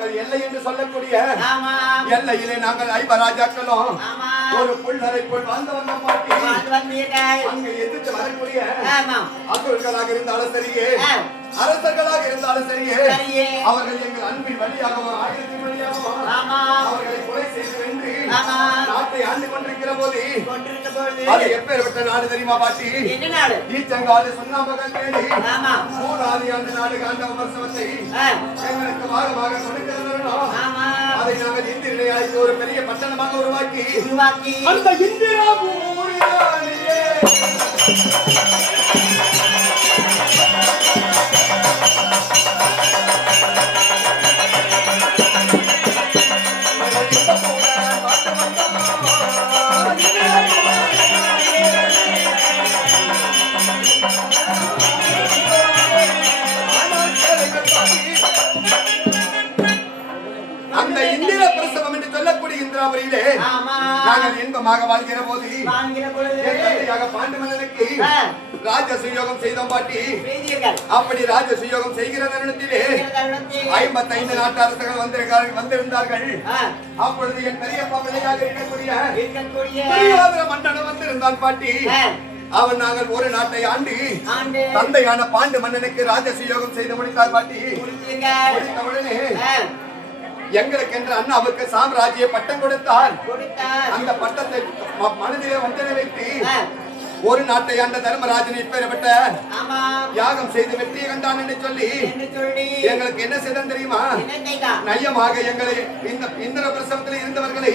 நாங்கள் எல்லை என்று சொல்லக்கூடிய எல்லையிலே நாங்கள் ஐவராஜாக்களும் ஒரு புல்லறைக்குள் வாழ்ந்து வந்த பாட்டி அங்கு எதிர்த்து வரக்கூடிய அசுரர்களாக இருந்தாலும் சரியே அரசர்களாக இருந்தாலும் சரியே அவர்கள் எங்கள் அன்பின் வழியாகவும் ஆயுதத்தின் வழியாகவும் அவர்களை கொலை செய்து வென்று நாட்டை ஆண்டு கொண்டிருக்கிற போது அது எப்பேற்பட்ட நாடு தெரியுமா பாட்டி? ஈச்சங்காடு சுண்ணாம்பகல் தேடி 3 ஆண்டு நாடு காண்ட விமர்சனத்தை எங்களுக்கு பாகமாக கொடுக்கிறது. அதை நாங்கள் இந்திரனை அழைத்து ஒரு பெரிய பட்டணமாக உருவாக்கி அந்த இந்திரா பூரியாலேயே நாங்கள் இன்பமாக வாழ்கிற போது பாண்டு மன்னனுக்கு ராஜ சுயோகம் செய்தோம் பாட்டி. அப்படி ராஜ சுயோகம் செய்கிற தருணத்திலே 55 நாட்டு அரசர்கள் வந்திருந்தார்கள். அப்பொழுது என் பெரியப்பா பிள்ளையாக இருக்கக்கூடிய மன்னன் வந்திருந்தான் பாட்டி. அவன் நாங்கள் ஒரு நாட்டை ஆண்டு தந்தையான பாண்டு மன்னனுக்கு ராஜ சுயோகம் செய்து முடித்தார் பாட்டி. முடித்தவுடனே எங்களுக்கு என்று அண்ணாவுக்கு சாம்ராஜ்ய பட்டம் கொடுத்தார். அந்த பட்டத்தை மனதிலே வந்தனை வைத்து ஒரு நாட்டை ஆண்ட தர்மராஜனை பெறப்பட்ட யாகம் செய்து வெற்றி கண்டான் என்று சொல்லி எங்களுக்கு என்ன செய்தான் தெரியுமா? நயமாக எங்களை இந்த இந்திர பிரசவத்தில் இருந்தவர்களை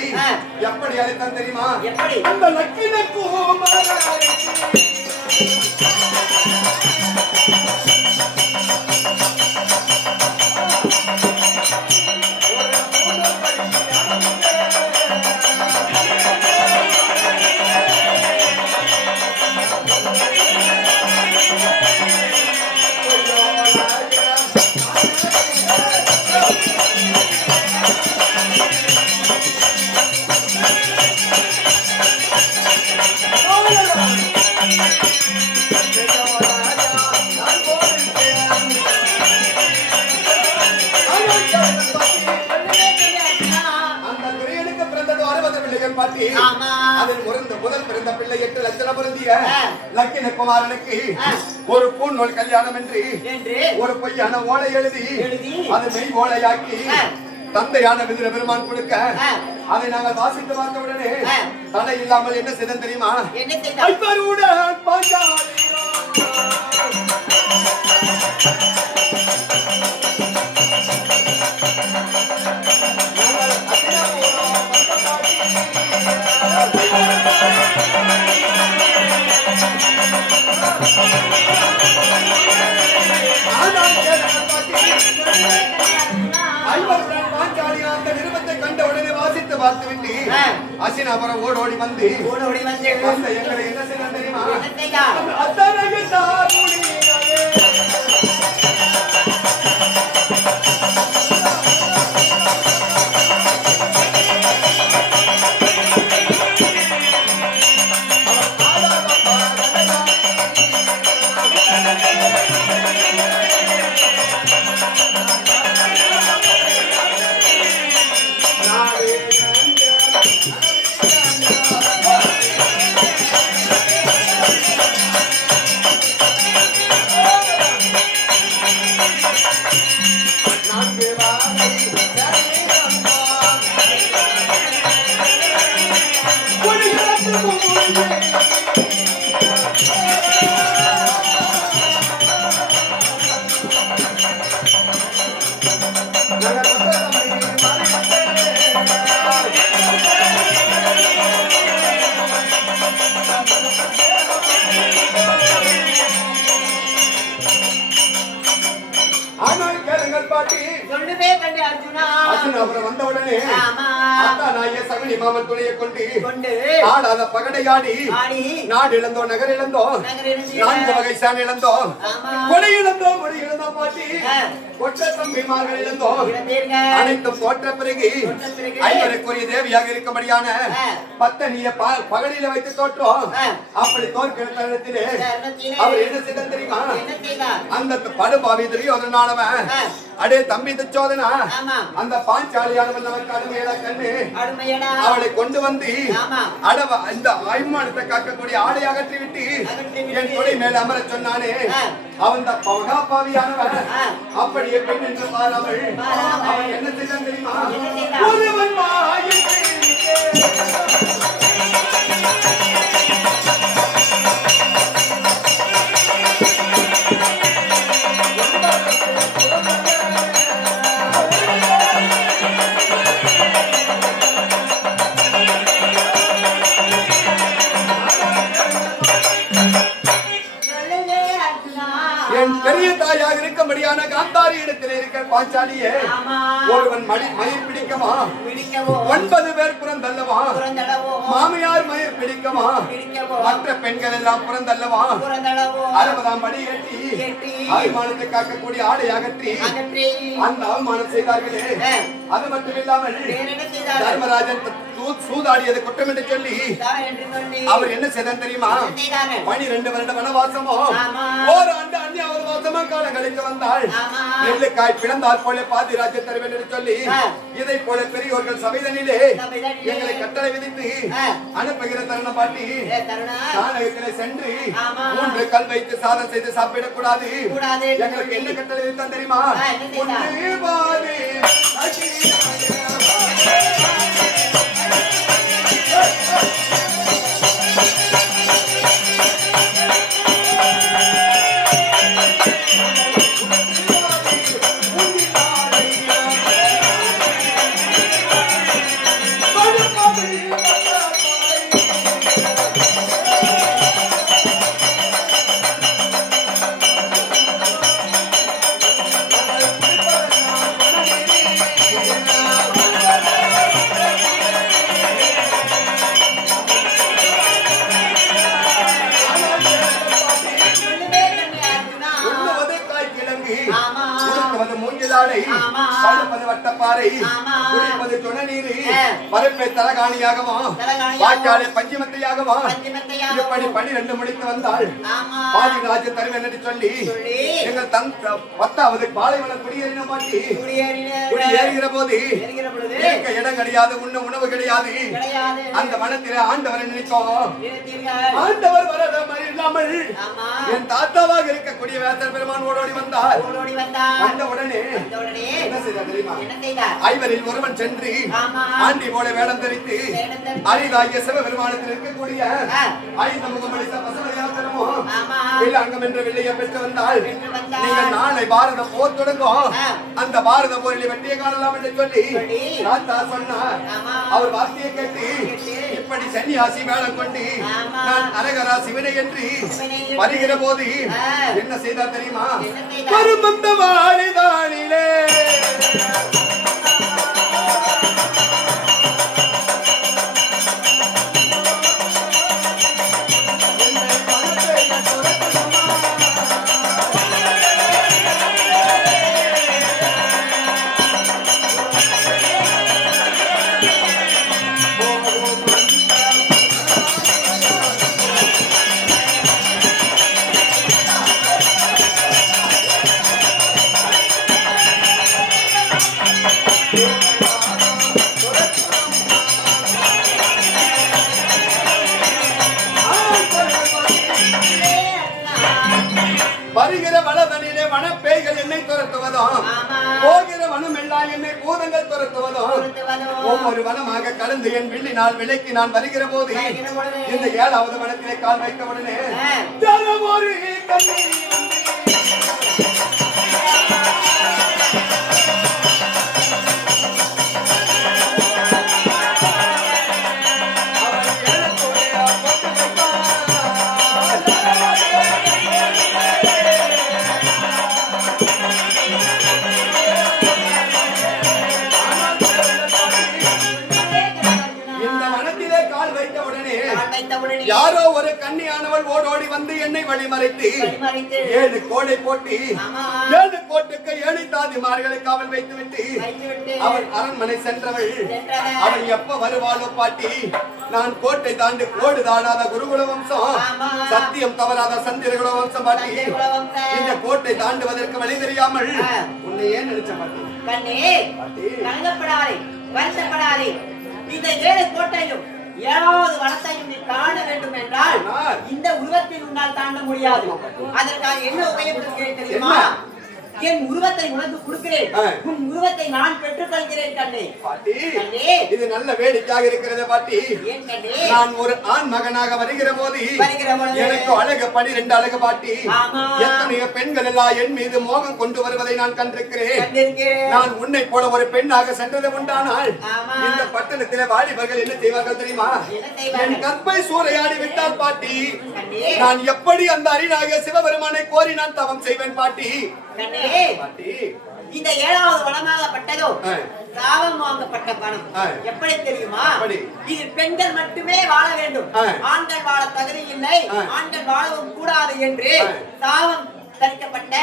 எப்படி அழைத்தான் தெரியுமா? அந்த லக்கின முதல் பிறந்த பிள்ளை 8 லட்சம் பொருந்திய லக்கின குமாரனுக்கு ஒரு பூநூல் கல்யாணம் என்று ஒரு பொய்யான ஓலை எழுதி அது மெய் ஓலையாக்கி தந்தையான விதிர பெருமான் கொடுக்க அதை நாங்கள் வாசித்து பார்த்தவுடனே தடை இல்லாமல் என்ன செய்தோம் தெரியுமா? நிருபத்தை கண்ட உடனே வாசித்து பார்த்துவிட்டு அசினாபுரம் ஓடோடி வந்து எங்களை என்ன செய்ய தெரியுமா? வந்தவுடனே சகுனி மாமன் துணையை கொண்டு ஆடாத பகடையாடி நாடு இழந்தோ நகர் இழந்தோ 4 வகை சான் இழந்தோ கொடை இழந்தோ மொழி இழந்தோ பாட்டி கொற்ற தம்பிமார்கள் இழந்தோ அனைத்தும் தோற்ற பிறகு ஐவருக்குரிய தேவியாக இருக்கும்படியான பத்தனிய பகடியில வைத்து தோற்றோம். அப்படி தோற்கிற தருணத்திலே அவர் என்ன செய்த தெரியுமா? அந்த படுபாவி துரியோதனானவன் அடே தம்பி துச்சோதனா, அந்த பாஞ்சாலியானவன் நமக்கு அடிமையடா கண்ணு. அவளை கொண்டு வந்து இந்த அய்மானத்தை காக்கக்கூடிய ஆடை அகற்றி விட்டு என் கொடை மேல அமர சொன்னானே, அவன் மகாபாவியானவன். அப்படியே பெண் என்று பாராமல் அவன் என்ன செய்தான் தெரியுமா? ஒருவன் வாயில் பெரிய தாயாக இருக்கும்படியான காந்தாரி இடத்தில் இருக்கிற பாஞ்சாலியே, ஒருவன் மயிர் பிடிக்கமா? 9 பேர் புறந்தல்லவா? மாமியார் மயிர் பிடிக்கமா? மற்ற பெண்கள் எல்லாம் புறந்தல்லவா? 60ஆம் படி கட்டி அவமானத்தை காக்கக்கூடிய ஆடை அகற்றி அந்த அவமானம் செய்தார்களே. அது மட்டும் இல்லாமல் தர்மராஜன் சூதாடியது குற்றம் என்று சொல்லி அவர் என்ன செய்தார் தெரியுமா? 12 வருட வனவாசமோ ஓராண்டு அந்நியாவது வாசமா காலம் கழித்து வந்தாள். நெல்லுக்காய் பிளந்தால் போல பாதி ராஜ்யம் தருவேன் என்று சொல்லி இதை போல பெரியோர்கள் சபைதனிலே எங்களை கட்டளை விதித்து அனுப்புகிற தருணம் பாட்டி நாணயத்திலே சென்று 3 கல் வைத்து சாதம் செய்து சாப்பிடக் கூடாது. எங்களுக்கு என்ன கட்டளை விதித்தான் தெரியுமா? வட்டப்பாறை குடிப்பது துணநீரு பரப்பை தலகாணியாகவா வாய்க்காலை பஞ்சிமத்தையாகவா இப்படி 12 முடித்து வந்தால் பாதி ராஜ்ய தருவேன் என்று சொல்லி எங்கள் 10வது பாலைவனம் குடியேறின மாட்டி குடியேறுகிற போது இடம் கிடையாது, உணவு கிடையாது. அந்த வனத்திலே ஆண்டவரை நினைத்தோம். ஆண்டவர் வரத மாதிரி இல்லாமல் என் தாத்தாவாக இருக்கக்கூடிய வேசர் பெருமான் ஓடோடி வந்தார். வந்த உடனே என்ன செய்தார் தெரியுமா? ஐவரில் ஒருவன் சென்று ஆண்டி போல வேடம் தரித்து அரிதாகிய சிவபெருமானத்தில் இருக்கக்கூடிய 5 முகம் அளித்த பசவதியாத்திரமோ அங்கம் என்ற வெள்ளையை பெற்று வந்தால் நீங்கள் நாளை பாரத போர் தொடங்கும். அந்த பாரத போரில் வெற்றியை காணலாம் என்று சொல்லி தாத்தா சொன்னார். அவர் வார்த்தையை கேட்டு இப்படி சன்னியாசி வேடம் கொண்டு நான் அரகரா சிவனை என்று வருகிற போது என்ன செய்தார் தெரியுமா? பருமந்த வாரிதானிலே வருகிற வளதனிலே வனப்பேய்கள் என்னை துரத்துவதும் போகிற வனம் எல்லாம் என்னை பூதங்கள் துரத்துவதும் ஒவ்வொரு வனமாக கலந்து என் வில்லினால் விலைக்கு நான் வருகிற போது இந்த 7வது வனத்திலே கால் வைத்த உடனே யாரோ ஒரு கன்னியானவள் ஓடோடி வந்து என்னை வழிமறைத்து 7 கோடை போட்டு 7 கோட்டுக்கு 7 தாதிமார்களை காவல் வைத்துவிட்டு அவள் அரண்மனை சென்றவள். அவள் எப்ப வருவாளோ பாட்டி? நான் கோட்டை தாண்டி கோடு தாடாத குருகுல வம்சம், சத்தியம் தவறாத சந்திரகுல வம்சம் பாட்டி. இந்த கோட்டை தாண்டுவதற்கு வழி தெரியாமல் உன்னை ஏன் நினைச்ச பாட்டி? கலங்கப்படாதே, வருத்தப்படாதே. இந்த 7 கோட்டையும் 7வது வனத்தையும் நீ தாண்ட வேண்டும் என்றால் இந்த உருவத்தில் உன்னால் தாண்ட முடியாது. அதற்காக என்ன உபயோகிக்கிறேன் தெரியுமா? என் உருவத்தை உனக்கு கொடுக்கிறேன், உன் உருவத்தை நான் பெற்றுக் கொள்கிறேன் கண்ணே. பாட்டி, இது நல்ல வேடிக்கையாக இருக்கிறது பாட்டி. நான் ஒரு ஆண் மகனாக வருகிற போது எனக்கு அழகு 12 அழகு பாட்டி. எத்தனையோ பெண்கள் எல்லாம் என் மீது மோகம் கொண்டு வருவதை நான் கண்டிருக்கிறேன். நான் உன்னை போல ஒரு பெண்ணாக சென்றது உண்டானால் இந்த பட்டணத்திலே வாலிபர்கள் என்ன செய்வார்கள் தெரியுமா? என் கற்பை சூறையாடி விட்டால் பாட்டி, நான் எப்படி அந்த அரிநாயக சிவபெருமானை கோரி நான் தவம் செய்வேன் பாட்டி? இந்த 7வது வனமாகப்பட்டதோ சாபம் வாங்கப்பட்ட வனம். எப்படி தெரியுமா? இது பெண்கள் மட்டுமே வாழ வேண்டும், ஆண்கள் வாழ தகுதி இல்லை, ஆண்கள் வாழவும் கூடாது என்று சாபம் தரிக்கப்பட்ட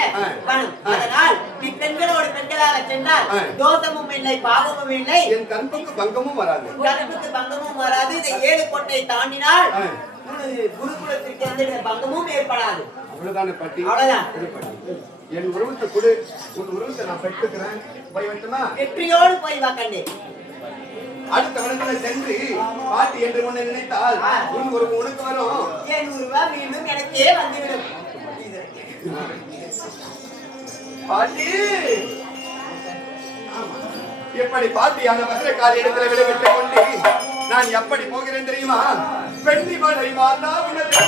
வனம். அதனால் நீ பெண்களோடு பெண்களாக சென்றால் தோஷமும் இல்லை, பாவமும் இல்லை, என் கற்புக்கு பங்கமும் வராது. கற்புக்கு பங்கமும் வராது. இந்த 7 கோட்டை தாண்டினால் குருகுலத்திற்கு எந்த பங்கமும் ஏற்படாது. அவ்வளவுதானே பாட்டி? அவ்வளவுதான். என் உருவத்தை கொடு, உன் உருவத்தை நான் பெற்றுக்கிறேன். போய் வரட்டுமா? வெற்றியோடு போய் வா கண்ணே. அடுத்த வருடத்துல சென்று பாட்டி என்று உன்னை நினைத்தால் உன் உருவம் உனக்கு வரும், என் உருவம் மீண்டும் எனக்கே வந்துவிடும். பாட்டி எப்படி பாட்டியான மதுரக்காரி இடத்துல விடைபெற்றுக் கொண்டு நான் எப்படி போகிறேன் தெரியுமா? பெண்ணி மழை மாதா உனது